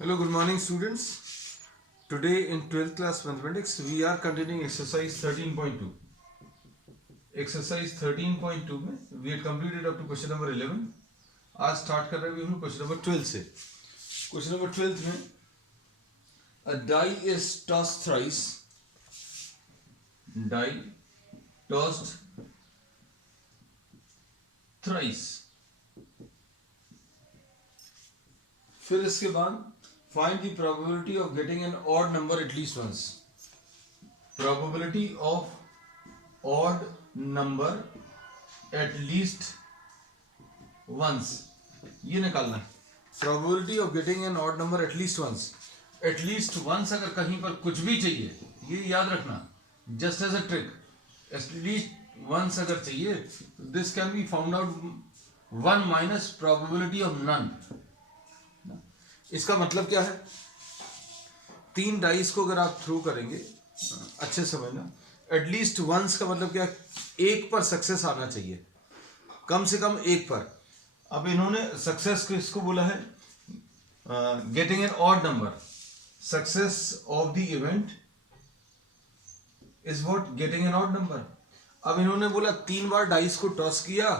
Hello, good morning, students. Today in 12th class mathematics, we are continuing exercise 13.2. Exercise 13.2 में we had completed up to question number 11. आज start कर रहे हैं हम लोग question number 12 से. Question number 12 में a die is tossed thrice. Die tossed thrice. फिर इसके बाद find the probability of getting an odd number at least once. Probability of odd number at least once. ये निकालना है. Probability of getting an odd number at least once. At least once अगर कहीं पर कुछ भी चाहिए, ये याद रखना. Just as a trick. At least once अगर चाहिए, this can be found out 1 minus probability of none. इसका मतलब क्या है? 3 डाइस को अगर आप थ्रो करेंगे, अच्छे समझना, एटलीस्ट वंस का मतलब क्या है? एक पर सक्सेस आना चाहिए, कम से कम एक पर. अब इन्होंने सक्सेस को इसको बोला है getting an odd number. Success of the event is what? Getting an odd number. अब इन्होंने बोला 3 बार डाइस को टॉस किया,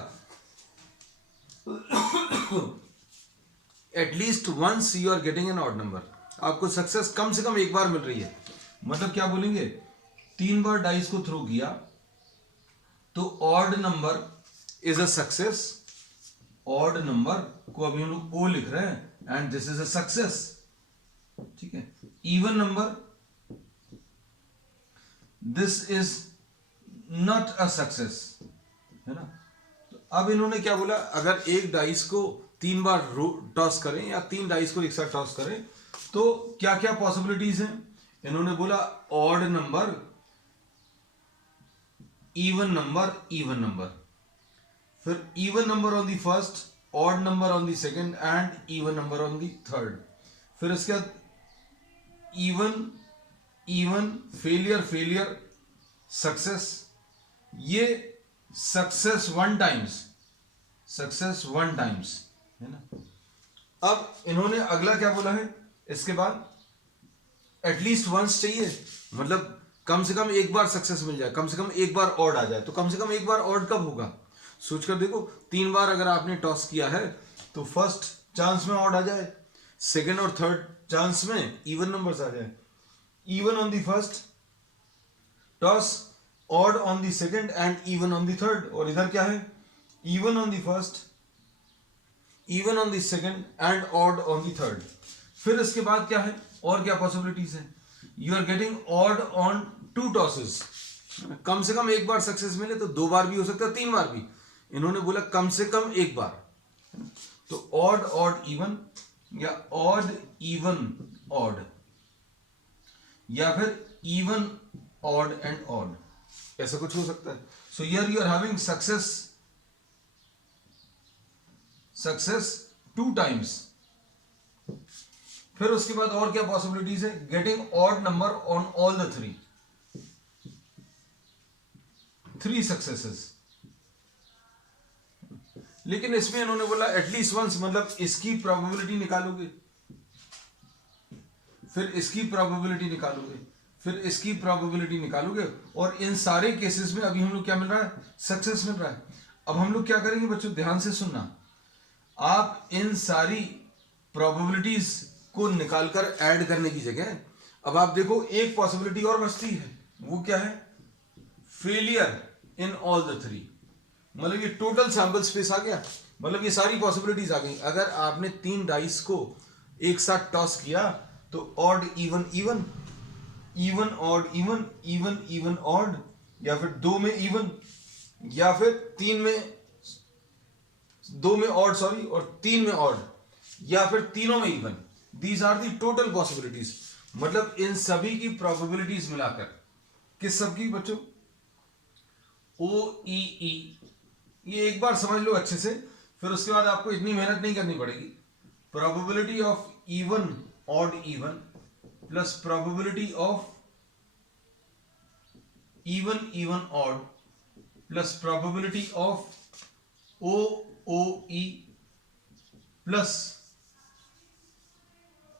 at least once you are getting an odd number. आपको सक्सेस कम से कम एक बार मिल रही है. मतलब क्या बोलेंगे? 3 बार डाइस को थ्रो किया तो odd number is a success. Odd number को अभी हम लोग ओ लिख रहे हैं and this is a success. ठीक है. Even number, this is not a success, है ना. अब इन्होंने क्या बोला? अगर एक डाइस को 3 बार टॉस करें या 3 डाइस को एक साथ टॉस करें तो क्या क्या पॉसिबिलिटीज हैं? इन्होंने बोला odd number, even number, even number. फिर even number on the first, odd number on the second and even number on the third. फिर इसके बाद even, even, failure, failure, success. ये सक्सेस 1 टाइम्स, सक्सेस 1 टाइम्स, है ना. अब इन्होंने अगला क्या बोला है? इसके बाद एटलीस्ट वंस चाहिए, मतलब कम से कम एक बार सक्सेस मिल जाए, कम से कम एक बार ऑड आ जाए. तो कम से कम एक बार ऑड कब होगा? सोचकर देखो. 3 बार अगर आपने टॉस किया है तो फर्स्ट चांस में ऑड आ जाए, सेकेंड और थर्ड चांस में इवन नंबर्स आ जाए. Even on the first toss, odd on the second and even on the third. और इधर क्या है? Even on the first, even on the second and odd on the third. फिर इसके बाद क्या है? और क्या पॉसिबिलिटीज है? You are getting odd on 2 tosses. कम से कम एक बार सक्सेस मिले तो 2 बार भी हो सकता है, 3 बार भी. इन्होंने बोला कम से कम एक बार. तो ऑड ऑड इवन या ऑड इवन ऑड या फिर इवन ऑड एंड ऑड, ऐसा कुछ हो सकता है. So here you are having success, success 2 times. फिर उसके बाद और क्या पॉसिबिलिटीज है? Getting odd number on all the 3 successes. लेकिन इसमें इन्होंने बोला एटलीस्ट वंस, मतलब इसकी प्रोबेबिलिटी निकालोगे, फिर इसकी प्रोबेबिलिटी निकालोगे, फिर इसकी प्रोबेबिलिटी निकालोगे, और इन सारे केसेस में अभी हम लोग क्या मिल रहा है? सक्सेस मिल रहा है. अब हम लोग क्या करेंगे बच्चों? ध्यान से सुनना. आप इन सारी प्रोबेबिलिटीज को निकालकर ऐड करने की जगह अब आप देखो एक पॉसिबिलिटी और बचती है. वो क्या है? Failure in all the 3. मतलब ये टोटल सैंपल स्पेस आ गया, मतलब ये सारी पॉसिबिलिटीज आ गई. अगर आपने 3 डाइस को एक साथ टॉस किया तो odd even even, even odd even, even even odd, या फिर 2 में इवन, या फिर 3 में 2 में ऑड, सॉरी, और 3 में ऑड, या फिर तीनों में even. These are the total possibilities. मतलब इन सभी की प्रोबेबिलिटीज मिलाकर, किस सब की बच्चों? ओ ई ई. ये एक बार समझ लो अच्छे से, फिर उसके बाद आपको इतनी मेहनत नहीं करनी पड़ेगी. Probability of even odd even plus probability of even even odd plus probability of O O E plus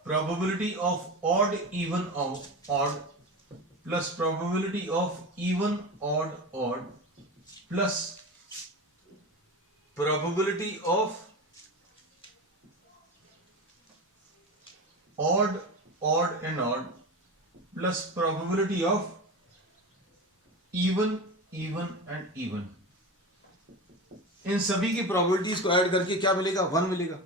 probability of odd even odd plus probability of even odd odd plus probability of odd odd and odd plus probability of even even and even, इन सभी की probabilities को add करके क्या मिलेगा? 1 मिलेगा।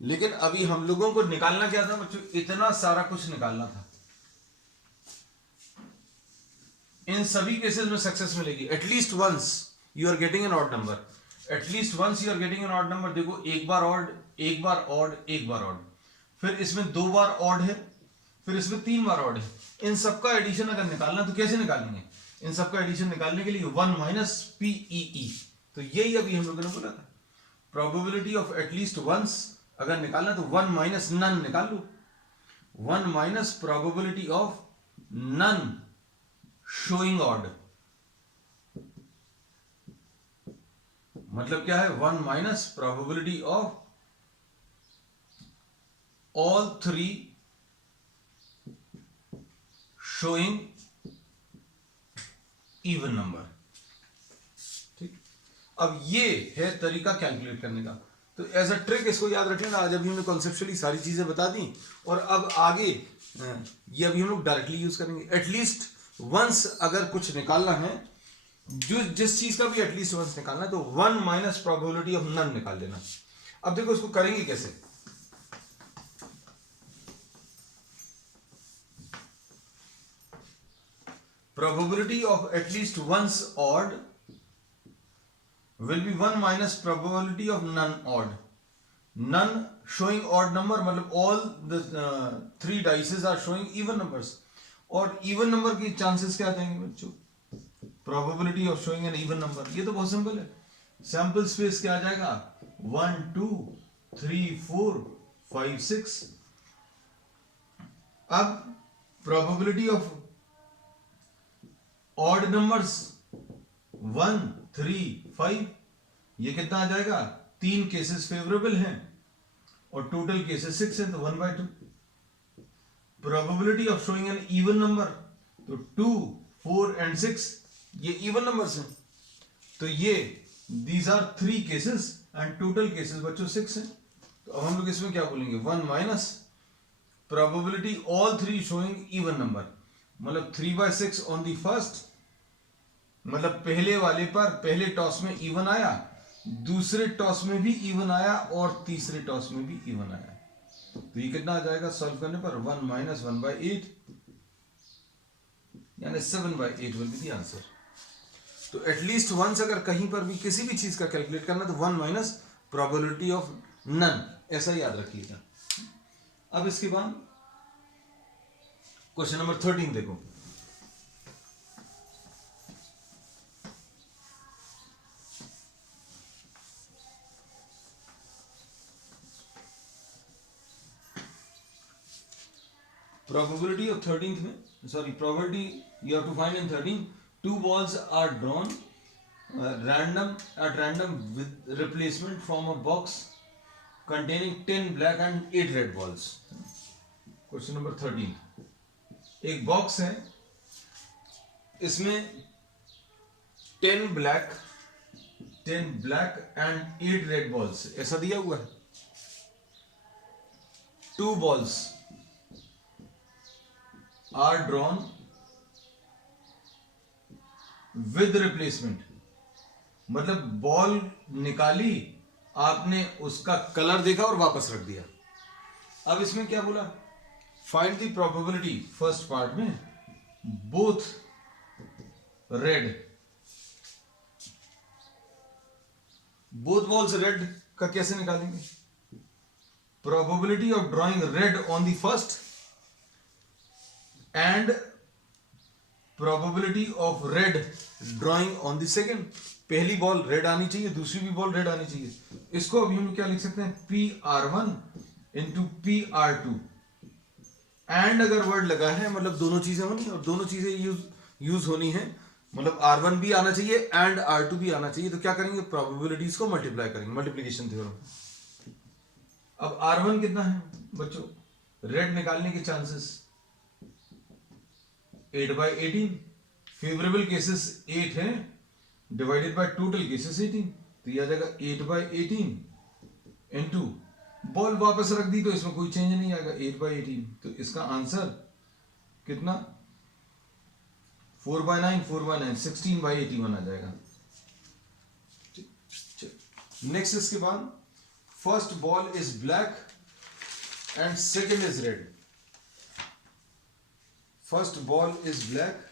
लेकिन अभी हम लोगों को निकालना क्या था बच्चों? इतना सारा कुछ निकालना था। इन सभी केसेस में सक्सेस मिलेगी at least once you are getting an odd number, at least once you are getting an odd number. देखो, एक बार ऑड, एक बार ऑड, एक बार ऑड, फिर इसमें 2 बार ऑड है, फिर इसमें 3 बार ऑड है। इन सबका एडिशन अगर निकालना तो कैसे निकालेंगे? इन सबका एडिशन निकालने के लिए 1 माइनस पीई, तो यही अभी हम लोगों ने बोला था। प्रोबेबिलिटी ऑफ एटलीस्ट वंस अगर निकालना तो 1 माइनस नन निकाल लो। 1 minus probability of none showing odd, मतलब क्या है? 1 minus probability of all 3 showing even number. ठीक, अब ये है तरीका कैलकुलेट करने का। तो एज अ ट्रिक इसको याद रख लेना। आज अभी हमने कॉन्सेप्चुअली सारी चीजें बता दी और अब आगे ये अभी हम लोग डायरेक्टली यूज करेंगे। एटलीस्ट वंस अगर कुछ निकालना है, जो जिस चीज का भी एटलीस्ट वंस निकालना है, तो 1 माइनस प्रोबेबिलिटी ऑफ नन निकाल देना। अब देखो इसको करेंगे कैसे। Probability of at least once odd will be 1 minus probability of none odd. None showing odd number मतलब all the 3 dices are showing even numbers. और even number की chances क्या देंगे बच्चों? Probability of showing an even number, ये तो बहुत simple है। Sample space क्या आ जाएगा? 1 2 3 4 5 6। अब probability of ऑड नंबर्स 1 3 5, ये कितना आ जाएगा? 3 केसेस फेवरेबल हैं और टोटल केसेस 6 हैं, तो 1/2। Probability of showing an even number, तो 2 4 एंड 6 ये इवन नंबर्स हैं, तो ये these are 3 cases and total cases बच्चों 6 हैं। तो अब हम लोग इसमें क्या बोलेंगे? 1 minus probability all 3 showing even number, मतलब 3/6 ऑन दी फर्स्ट, मतलब पहले वाले पर पहले टॉस में इवन आया, दूसरे टॉस में भी इवन आया और तीसरे टॉस में भी इवन आया। तो ये कितना आ जाएगा सॉल्व करने पर? 1 माइनस 1/8 यानी 7/8 विल बी द आंसर। तो एटलीस्ट वंस अगर कहीं पर भी किसी भी चीज का कैलकुलेट करना तो 1 माइनस प्रोबेबिलिटी ऑफ नन, ऐसा याद रखिएगा। अब इसके बाद क्वेश्चन नंबर 13 देखो। Probability of 13th में, sorry, probability you have to find in 13, 2 balls are drawn at random with replacement from a box containing 10 black and 8 red balls. Question number 13, एक box है, इसमें 10 black and 8 red balls ऐसा दिया हुआ है। 2 balls are drawn with replacement, मतलब ball निकाली आपने, उसका कलर देखा और वापस रख दिया। अब इसमें क्या बोला? Find the probability, first part में, both red, both balls red का कैसे निकालेंगे? Probability of drawing red on the first and probability of red drawing on the second. पहली बॉल रेड आनी चाहिए, दूसरी भी बॉल रेड आनी चाहिए। इसको अभी हम क्या लिख सकते हैं? PR1 इंटू PR2, एंड अगर वर्ड लगा है मतलब दोनों चीजें होनी, और दोनों चीजें यूज होनी है, मतलब R1 भी आना चाहिए एंड R2 भी आना चाहिए। तो क्या करेंगे? प्रोबेबिलिटीज को मल्टीप्लाई करेंगे, मल्टीप्लिकेशन थ्योरम। अब R1 कितना है बच्चों? रेड निकालने के चांसेस 8/18, फेवरेबल केसेस 8 हैं डिवाइडेड बाय टोटल केसेस 18, तो यह आ जाएगा 8/18 इनटू, बॉल वापस रख दी तो इसमें कोई चेंज नहीं आएगा, 8/18, तो इसका आंसर कितना 4/9, 4/9 16/81 आ जाएगा। नेक्स्ट इसके बाद first ball is black and second is red. First ball is black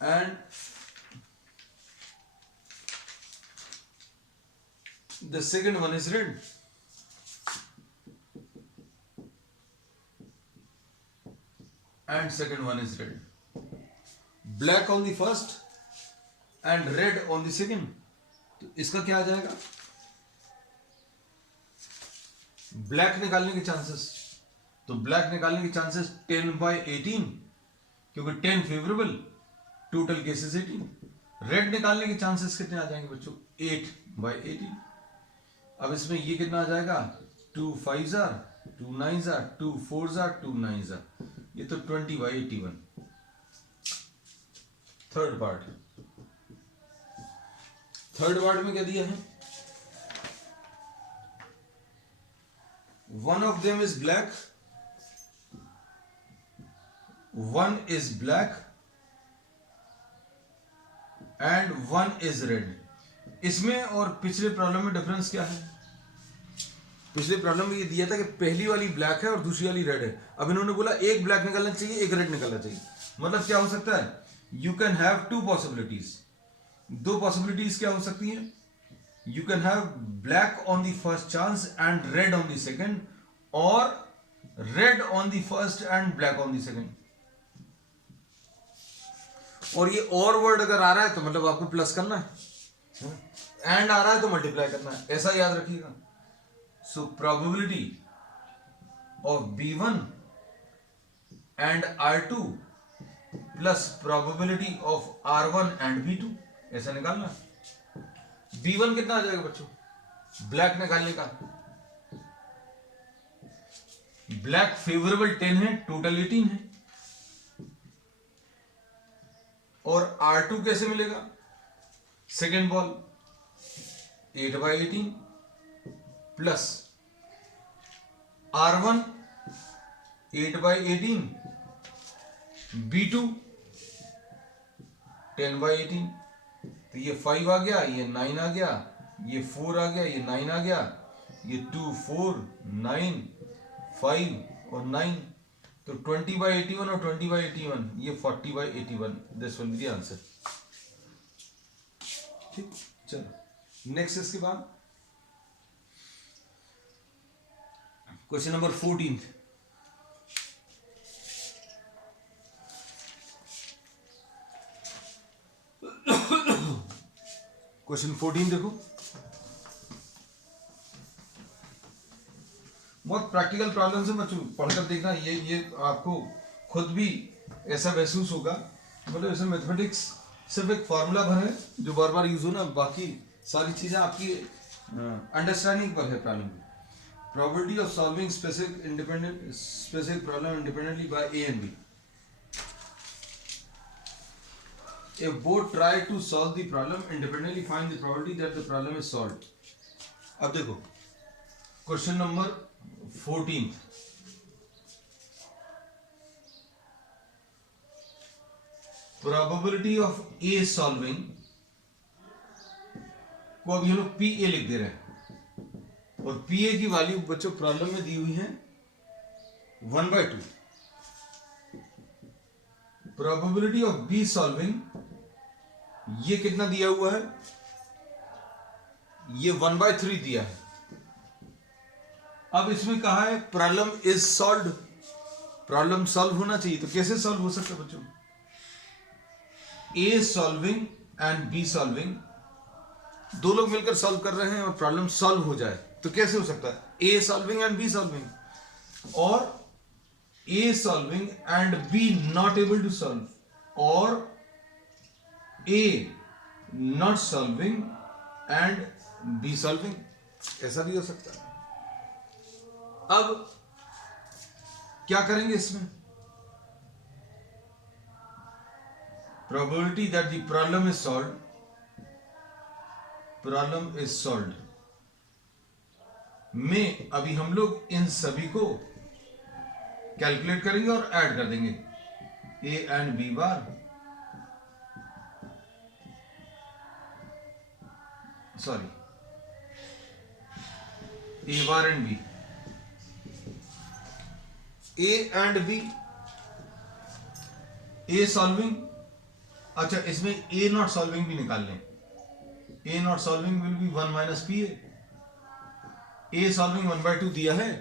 and the second one is red. And second one is red. Black on the first and red on the second. तो इसका क्या आ जाएगा? Black निकालने के chances, तो black निकालने के चांसेस 10/18, क्योंकि 10 फेवरेबल, टोटल केसेस 18। रेड निकालने के चांसेस कितने आ जाएंगे बच्चों? 8/18। अब इसमें ये कितना आ जाएगा? 2 5s are 2 9s are 2 4s are 2 9s are, ये तो 20/81। थर्ड पार्ट में क्या दिया है? One of them is black, one is black and one is red. इसमें और पिछले प्रॉब्लम में डिफरेंस क्या है? पिछले प्रॉब्लम में ये दिया था कि पहली वाली ब्लैक है और दूसरी वाली रेड है। अब इन्होंने बोला एक ब्लैक निकालना चाहिए, एक रेड निकालना चाहिए। मतलब क्या हो सकता है? You can have 2 possibilities. 2 possibilities क्या हो सकती हैं? You can have black on the first chance and red on the second, और red on the first and black on the second. और ये और वर्ड अगर आ रहा है तो मतलब आपको प्लस करना है, एंड आ रहा है तो मल्टीप्लाई करना है, ऐसा याद रखिएगा। So probability of B1 and R2 plus probability of R1 and B2, ऐसा निकालना। B1 कितना आ जाएगा बच्चों? ब्लैक निकालने का, ब्लैक फेवरेबल 10 है, टोटल 18 है। और R2 कैसे मिलेगा? Second ball 8/18 plus R1 8/18, B2 10/18, तो ये 5 आ गया, ये 9 आ गया, ये 4 आ गया, ये 9 आ गया, ये 2 4 9 5 और 9, तो 20/81 और 20/81, ये 40/81। This will be the answer. ठीक, चलो नेक्स्ट इसके बाद क्वेश्चन नंबर 14। क्वेश्चन 14 देखो, बहुत प्रैक्टिकल प्रॉब्लम है बच्चों, पढ़कर देखना। ये आपको खुद भी ऐसा महसूस होगा, मतलब इसमें मैथमेटिक्स सिर्फ एक फॉर्मूला भर है जो बार बार यूज हो ना, बाकी सारी चीजें आपकी अंडरस्टैंडिंग पर है प्रॉब्लम की। Probability of solving specific problem independently by A and B. If both try to solve the problem independently, find the probability that the problem is solved. अब देखो question number 14, probability of A solving को अब ये लोग PA लिख दे रहे हैं, और PA की वैल्यू बच्चों प्रॉब्लम में दी हुई है 1/2। प्रोबेबिलिटी ऑफ B सॉल्विंग ये कितना दिया हुआ है? ये 1/3 दिया है। अब इसमें कहा है problem is solved, problem solve होना चाहिए, तो कैसे सॉल्व हो सकता है बच्चों? A solving and B solving, दो लोग मिलकर सॉल्व कर रहे हैं और प्रॉब्लम सॉल्व हो जाए, तो कैसे हो सकता है? A solving and B solving, और A solving and B not able to solve, और A not solving and B solving, ऐसा भी हो सकता है। अब क्या करेंगे इसमें? Probability that the problem is solved में अभी हम लोग इन सभी को कैलकुलेट करेंगे और ऐड कर देंगे। A and B bar, sorry, A bar and B, A and B, A solving, अच्छा इसमें ए नॉट सॉल्विंग भी निकाल लें। A not solving will be 1 minus P A solving 1/2 दिया है,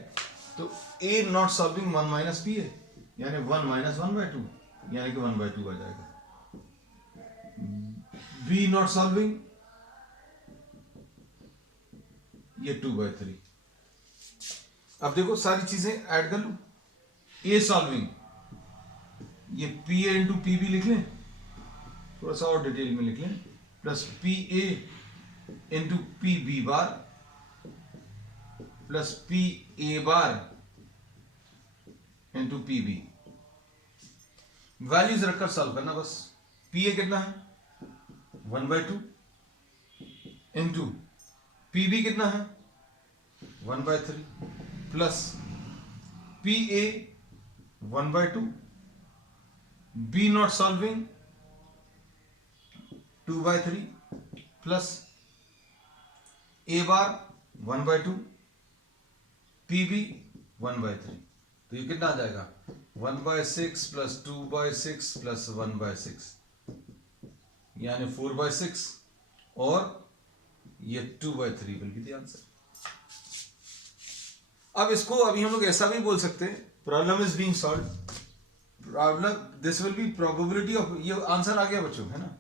तो A not solving 1 minus P यानी 1 minus 1/2 यानी कि 1/2 आ जाएगा। बी नॉट सॉल्विंग ये 2/3। अब देखो सारी चीजें ऐड कर लो। ए सॉल्विंग ये P A into P B लिख लें, थोड़ा सा और डिटेल में लिख लें, plus P A into P B bar plus P A bar into P B. Values रखकर सॉल्व करना बस। पी ए कितना है 1/2 इंटू पी बी कितना है 1/3 plus P A 1/2, B not solving 2/3 plus A bar 1/2 P B 1/3। तो ये कितना आ जाएगा 1/6 प्लस 2/6 प्लस 1/6 यानी 4/6 और ये 2/3 विल बी द आंसर। अब इसको अभी हम लोग ऐसा भी बोल सकते हैं, problem is being solved, problem this will be probability of, ये आंसर आ गया बच्चों, है ना।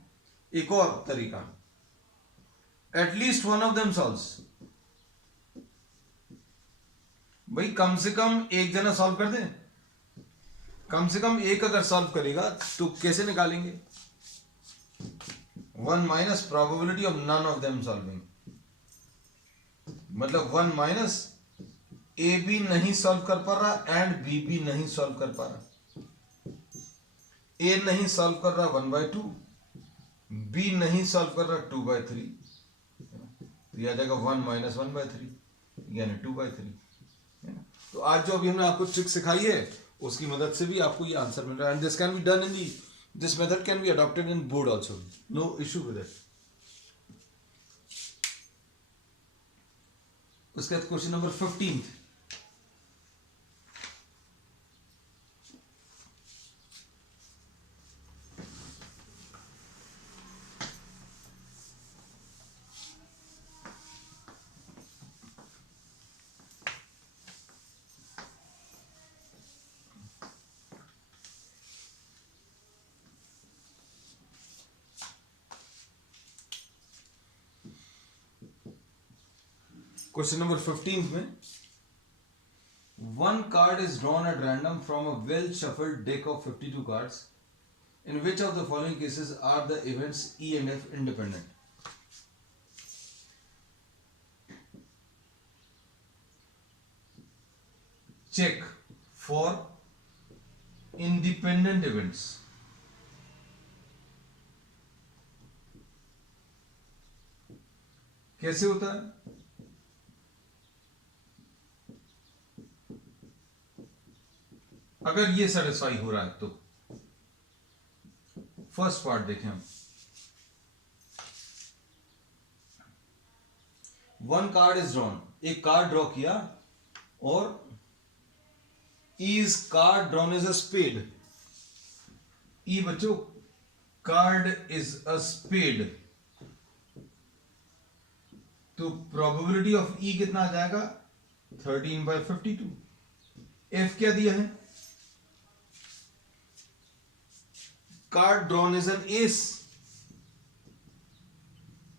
एक और तरीका, at least one of them solves, भाई कम से कम एक जना सॉल्व कर दे, कम से कम एक अगर सॉल्व करेगा तो कैसे निकालेंगे 1 minus probability of none of them solving, मतलब 1 माइनस ए बी नहीं सॉल्व कर पा रहा एंड बी भी नहीं सॉल्व कर पा रहा। ए नहीं सॉल्व कर रहा 1/2, बी नहीं सॉल्व कर रहा 2/3, तो यह आ जाएगा 1 माइनस 1/3 यानी 2/3। तो आज जो अभी हमने आपको ट्रिक सिखाई है उसकी मदद से भी आपको ये आंसर मिल रहा है, and this can be done in the, this method can be adopted in board also, no issue with it. उसके बाद क्वेश्चन नंबर 15। क्वेश्चन नंबर 15 में, one card is drawn at random from a well shuffled deck of 52 cards. In which of the following cases are the events E and F independent? Check for independent events. कैसे होता है? अगर ये satisfy हो रहा है तो first part देखें हम। वन कार्ड इज ड्रॉन, एक कार्ड ड्रॉ किया और is card drawn is a spade. E बच्चों कार्ड इज अ स्पेड, तो प्रोबेबिलिटी ऑफ ई कितना आ जाएगा 13/52। एफ क्या दिया है, card drawn is an ace,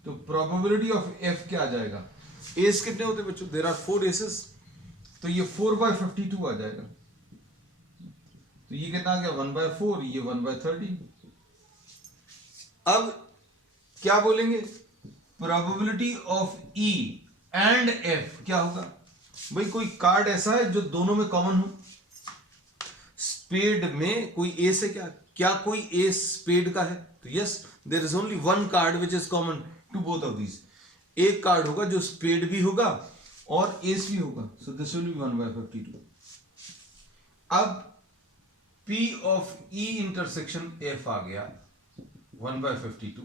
तो प्रोबेबिलिटी ऑफ एफ क्या आ जाएगा, एस कितने होते बच्चों, देयर आर 4 एसेस, तो ये 4/52 आ जाएगा। तो ये कितना आ गया 1/4, ये 1/13। अब क्या बोलेंगे, probability of E and F क्या होगा, भाई कोई कार्ड ऐसा है जो दोनों में कॉमन हो? स्पेड में कोई एस है क्या? क्या कोई एस स्पेड का है? तो yes, there is only one card which is common to both of these. एक कार्ड होगा जो स्पेड भी होगा और एस भी होगा, सो दिस विल बी 1/52। अब P of E intersection F आ गया 1/52।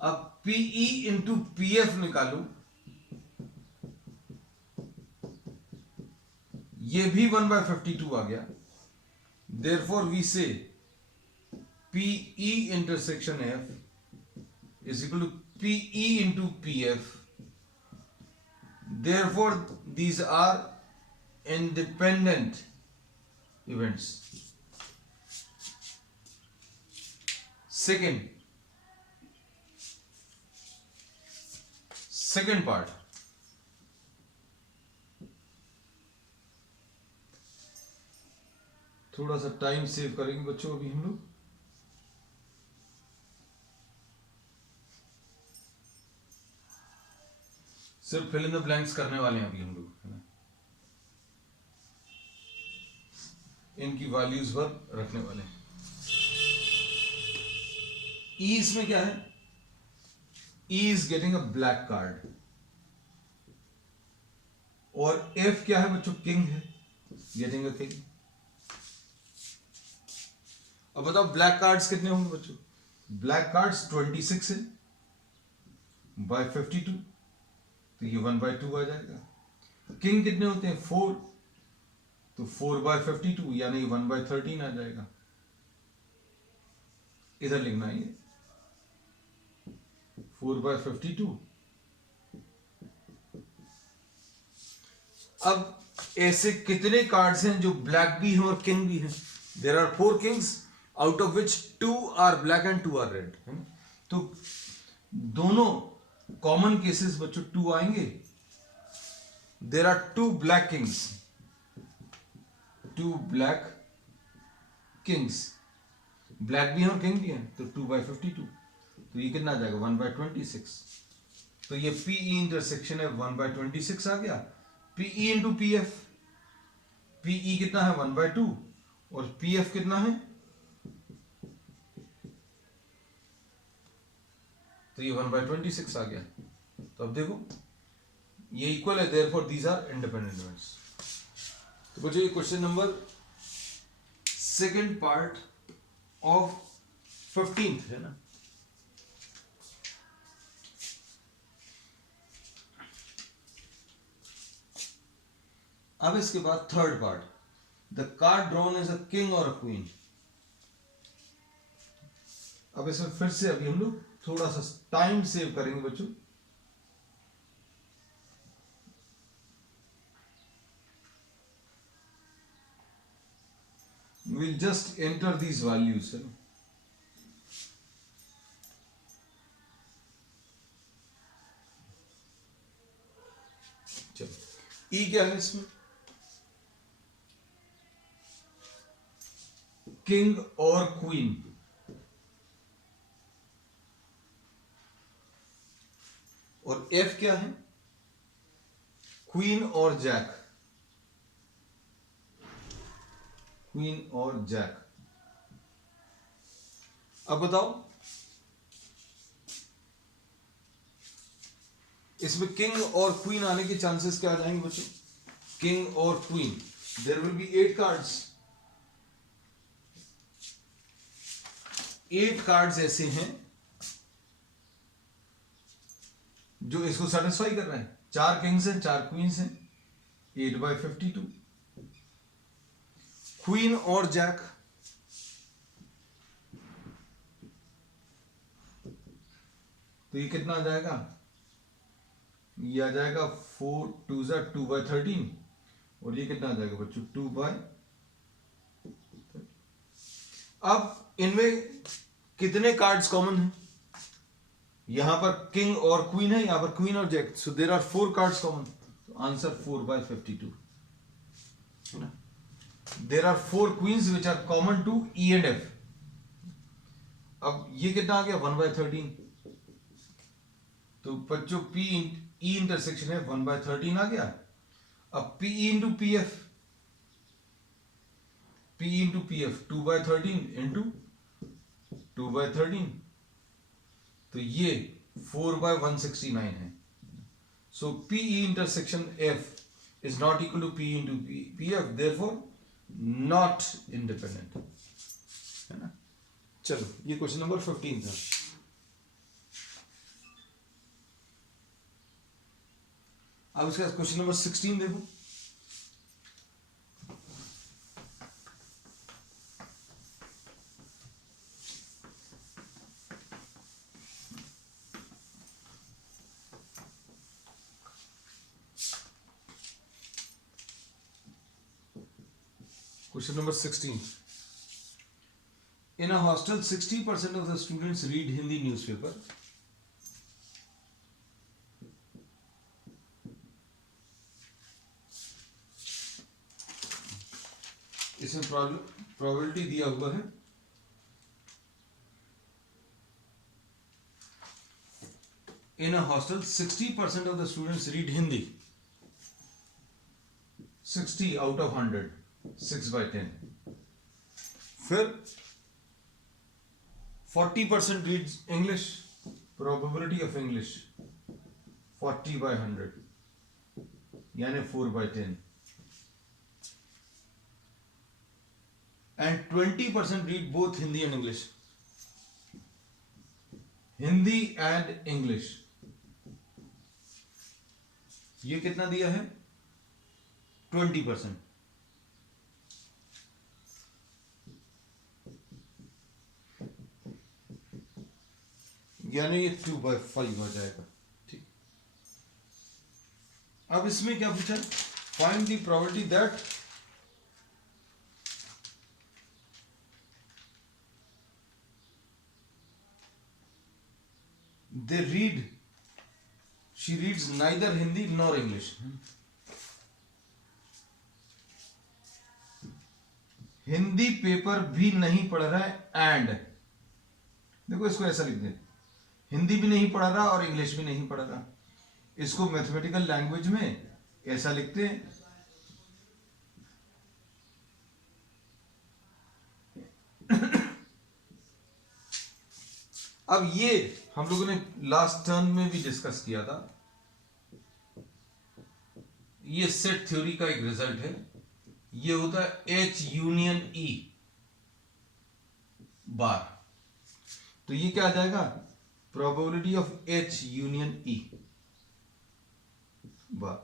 अब PE इंटू PF निकालो, ये भी 1/52 आ गया। Therefore we say PE intersection F is equal to PE into PF. Therefore these are independent events. Second part, थोड़ा सा time save करेंगे बच्चों अभी हम लोग। सिर्फ फिल इन द ब्लैंक्स करने वाले हैं अभी हम लोग, है ना? इनकी वैल्यूज पर रखने वाले हैं। ई इसमें क्या है? E is getting a black card. और एफ क्या है बच्चों? किंग है, गेटिंग अ किंग। अब बताओ ब्लैक कार्ड्स कितने होंगे बच्चों? ब्लैक कार्ड्स 26 है बाय 52, तो ये 1/2 आ जाएगा। किंग कितने होते हैं? 4, तो 4/52 यानी 1/13 आ जाएगा। इधर लिखना है ये 4/52। अब ऐसे कितने कार्ड्स हैं जो ब्लैक भी हैं और किंग भी हैं? There are 4 kings out of which 2 are black and 2 are red, है ना? तो दोनों कॉमन केसेस बच्चों 2 आएंगे। There are 2 black kings, 2 black kings, black भी हैं और किंग भी हैं, तो 2/52, तो ये कितना आ जाएगा? 1/26। तो ये PE इंटरसेक्शन है 1/26 आ गया। PE इंटू PF, PE कितना है? 1/2 और PF कितना है? तो ये 1/26 आ गया। तो अब देखो ये इक्वल है, therefore these are independent events. तो बच्चों ये question number second part of 15th है ना। अब इसके बाद third part, the card drawn is a king और अ क्वीन। अब इसमें फिर से अभी हम लोग थोड़ा सा टाइम सेव करेंगे बच्चों। we'll just enter these values, है ना? चलो ई क्या है इसमें? किंग और क्वीन। और एफ क्या है? क्वीन और जैक, क्वीन और जैक। अब बताओ इसमें किंग और क्वीन आने के चांसेस क्या आ जाएंगे बच्चों? किंग और queen, there will be 8 cards. 8 cards ऐसे हैं जो इसको सेटिस्फाई कर रहे हैं। 4 किंग्स हैं, 4 क्वींस हैं, 8/52। क्वीन और जैक, तो ये कितना आ जाएगा? ये आ जाएगा 4 2 2/13 और ये कितना आ जाएगा बच्चों? 2/। अब इनमें कितने कार्ड्स कॉमन हैं? यहां पर किंग और क्वीन है, यहां पर क्वीन और jack, so there are 4 cards common. तो आंसर 4/52 है ना। There are 4 queens which are common to E and F. अब ये कितना आ गया? 1/13। तो बच्चों पी ई इंटरसेक्शन है 1/13 आ गया। अब PE into PF, PE into PF 2/13 into 2/13, तो ये 4/169 है. So PE intersection F is not equal to PE into PF, therefore not independent. है ना. चलो ये क्वेश्चन नंबर 15 था. अब इसका क्वेश्चन नंबर 16 देखो. Question number 16. In a hostel, 60% of the students read Hindi newspaper. इसमें प्रोबेबिलिटी दिया हुआ है. In a hostel, 60% of the students read Hindi. 60 out of 100. 6/10. फिर 40% reads English. Probability of English 40/100, यानी 4/10. And 20% read both Hindi and English. Hindi and English. ये कितना दिया है? 20%. यानी ये 2/5 आ जाएगा. ठीक. अब इसमें क्या पूछा? Find the probability that they read, she reads neither Hindi nor English. Hindi paper भी नहीं पढ़ रहा है एंड, देखो इसको ऐसा लिख दे, हिंदी भी नहीं पढ़ रहा और इंग्लिश भी नहीं पढ़ रहा. इसको मैथमेटिकल लैंग्वेज में ऐसा लिखते हैं. अब ये हम लोगों ने लास्ट टर्म में भी डिस्कस किया था. ये सेट थ्योरी का एक रिजल्ट है. ये होता है H यूनियन E बार. तो ये क्या आ जाएगा? Probability of H union E बार.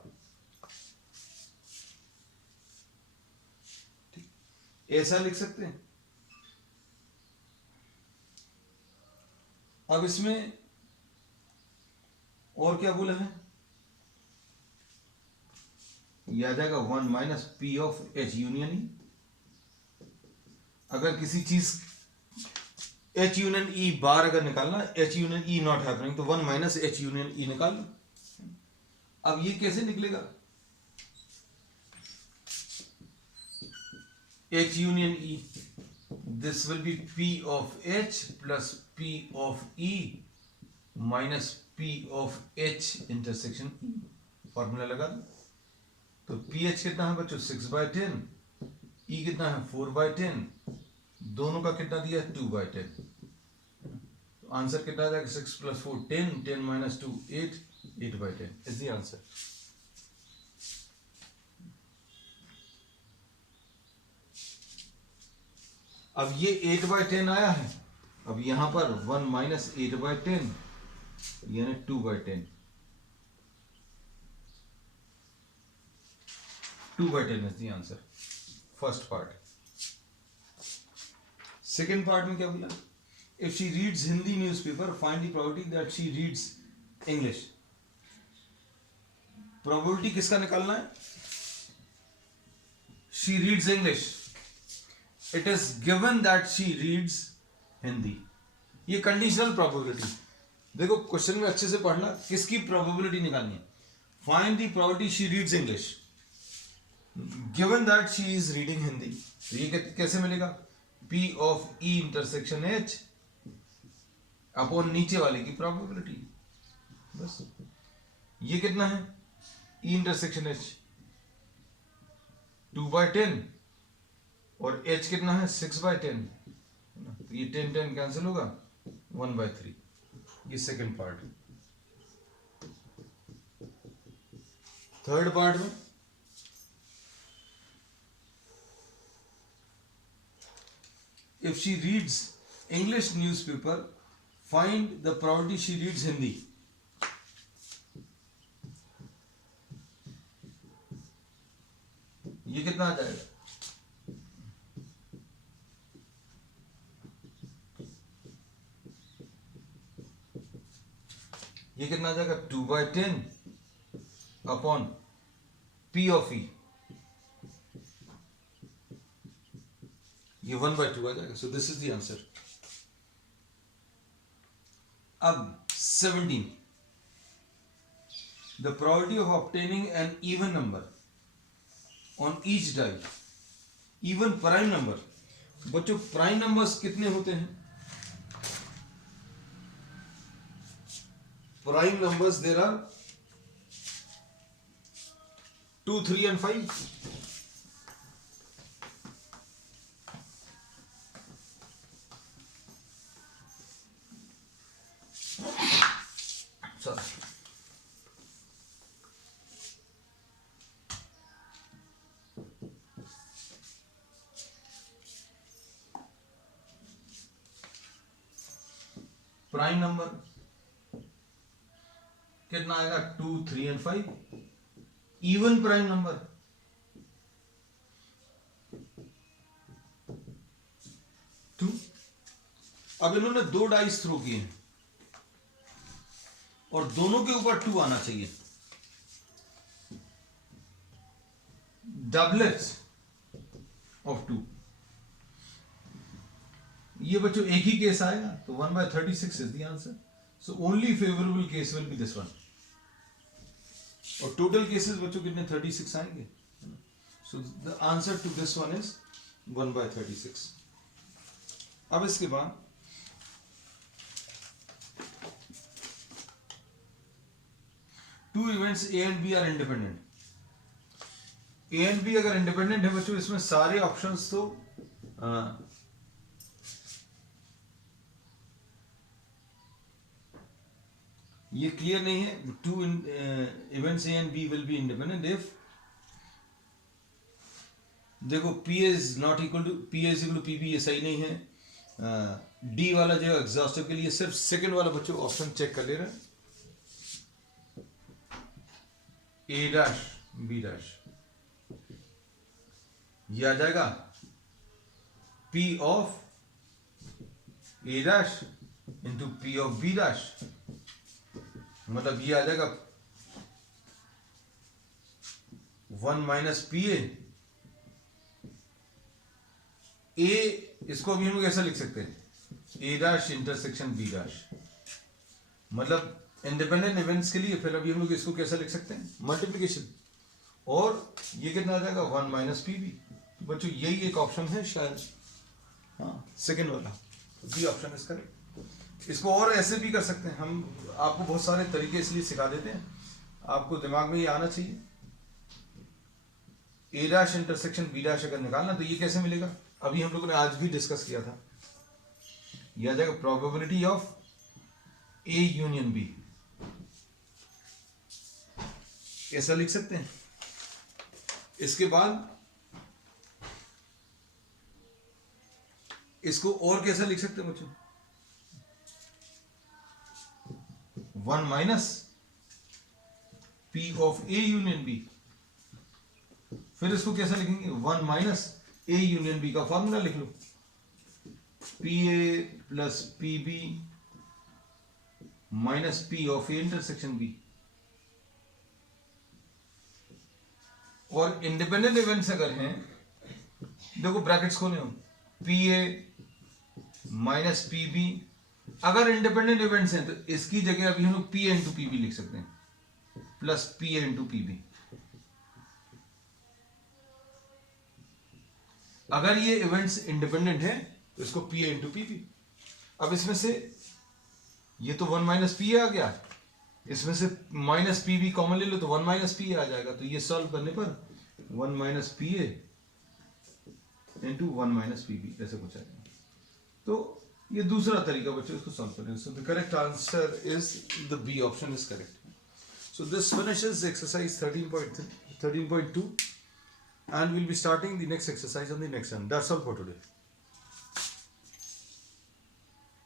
ठीक, ऐसा लिख सकते हैं. अब इसमें और क्या बोला है? ये आ जाएगा 1 minus P of H union E. अगर किसी चीज H यूनियन E बार अगर निकालना, H union E not happening, तो 1 माइनस H यूनियन E निकाल लो. अब ये कैसे निकलेगा? H union E, this will be P of H plus P of E minus P of H intersection E. Formula लगा दो. तो PH कितना है बच्चों? 6/10. E कितना है? 4/10. दोनों का कितना दिया? 2/10. तो आंसर कितना आ जाएगा? 6 plus 4 10, 10 minus 2 8, 8/10 is the answer. अब ये 8/10 आया है. अब यहां पर 1 माइनस 8/10 यानी 2/10. 2/10 is the answer. First part. Second part में क्या बोला? If she reads Hindi newspaper, find the probability that she reads English. Probability किसका निकालना है? She reads English. It is given that she reads Hindi. ये conditional probability. देखो question में अच्छे से पढ़ना, किसकी probability निकालनी है? Find the probability she reads English. Given that she is reading Hindi, तो ये कैसे मिलेगा? P of E intersection H upon नीचे वाले की प्रोबेबिलिटी. बस ये कितना है? E intersection H 2/10 और h कितना है 6/10, तो ये 10 कैंसिल होगा 1/3। ये सेकंड पार्ट। थर्ड पार्ट में if she reads English newspaper, find the probability she reads Hindi। ये कितना आ जाएगा? ये कितना आ जाएगा 2/10 अपॉन P of E, ये 1/2 आ जाएगा। So this is the answer. अब 17, the probability of obtaining an even number on each die. Even prime number, बच्चों प्राइम नंबर्स कितने होते हैं? Prime numbers there are 2, 3 and 5। Sorry. Prime number कितना आएगा 2, 3 and 5। Even prime number 2। अब इन्होंने 2 dice throw किए हैं और दोनों के ऊपर 2 आना चाहिए। Doublets of 2। ये बच्चों एक ही केस आएगा, तो 1/36 is the answer. So only favourable case will be this one. और टोटल केसेस बच्चों कितने 36 आएंगे। So the answer to this one is 1/36। अब इसके बाद two events A and B are independent. A and B अगर इंडिपेंडेंट है बच्चों, इसमें सारे ऑप्शंस तो ये क्लियर नहीं है। Two events A and B will be independent if, देखो P is not equal to P is equal to PB, ये सही नहीं है। डी वाला जो है एग्जॉस्टिव के लिए, सिर्फ सेकंड वाला बच्चों ऑप्शन चेक कर ले रहे हैं। A' B', ये आ जाएगा P of A' into P of B', मतलब ये आ जाएगा 1 माइनस PA। A इसको अभी हम लोग ऐसा लिख सकते हैं A' इंटरसेक्शन B', मतलब इंडिपेंडेंट इवेंट्स के लिए फिर अभी हम लोग इसको कैसा लिख सकते हैं मल्टीप्लिकेशन। और ये कितना आ जाएगा 1 माइनस PB। तो बच्चों यही एक ऑप्शन है शायद, हाँ सेकंड वाला बी ऑप्शन इसका। इसको और ऐसे भी कर सकते हैं हम, आपको बहुत सारे तरीके इसलिए सिखा देते हैं, आपको दिमाग में ये आना चाहिए। A' इंटरसेक्शन B' अगर निकालना तो ये कैसे मिलेगा, अभी हम लोगों ने आज भी डिस्कस किया था। यह आ जाएगा probability of A union B, ऐसा लिख सकते हैं। इसके बाद इसको और कैसा लिख सकते हैं बच्चों, 1 minus P of A union B। फिर इसको कैसा लिखेंगे 1 माइनस A यूनियन B का फॉर्मूला लिख लो, PA plus PB minus P of A intersection B। और इंडिपेंडेंट इवेंट्स अगर हैं, देखो ब्रैकेट्स खोले हो, PA माइनस PB। अगर इंडिपेंडेंट इवेंट्स हैं तो इसकी जगह अभी हम लोग PA इंटू PB लिख सकते हैं, प्लस PA इंटू PB। अगर ये इवेंट्स इंडिपेंडेंट है तो इसको PA इंटू PB। अब इसमें से ये तो 1 माइनस PA आ गया, इसमें से माइनस PB कॉमन ले लो तो 1 माइनस PA आ जाएगा। तो ये सॉल्व करने पर 1 minus P A into 1 minus P B, ऐसे कुछ आएगा। तो ये दूसरा तरीका बच्चों इसको सॉल्व करने। So the correct answer is the B option is correct. So this finishes exercise 13.2 and we'll be starting the next exercise on the next time. That's all for today.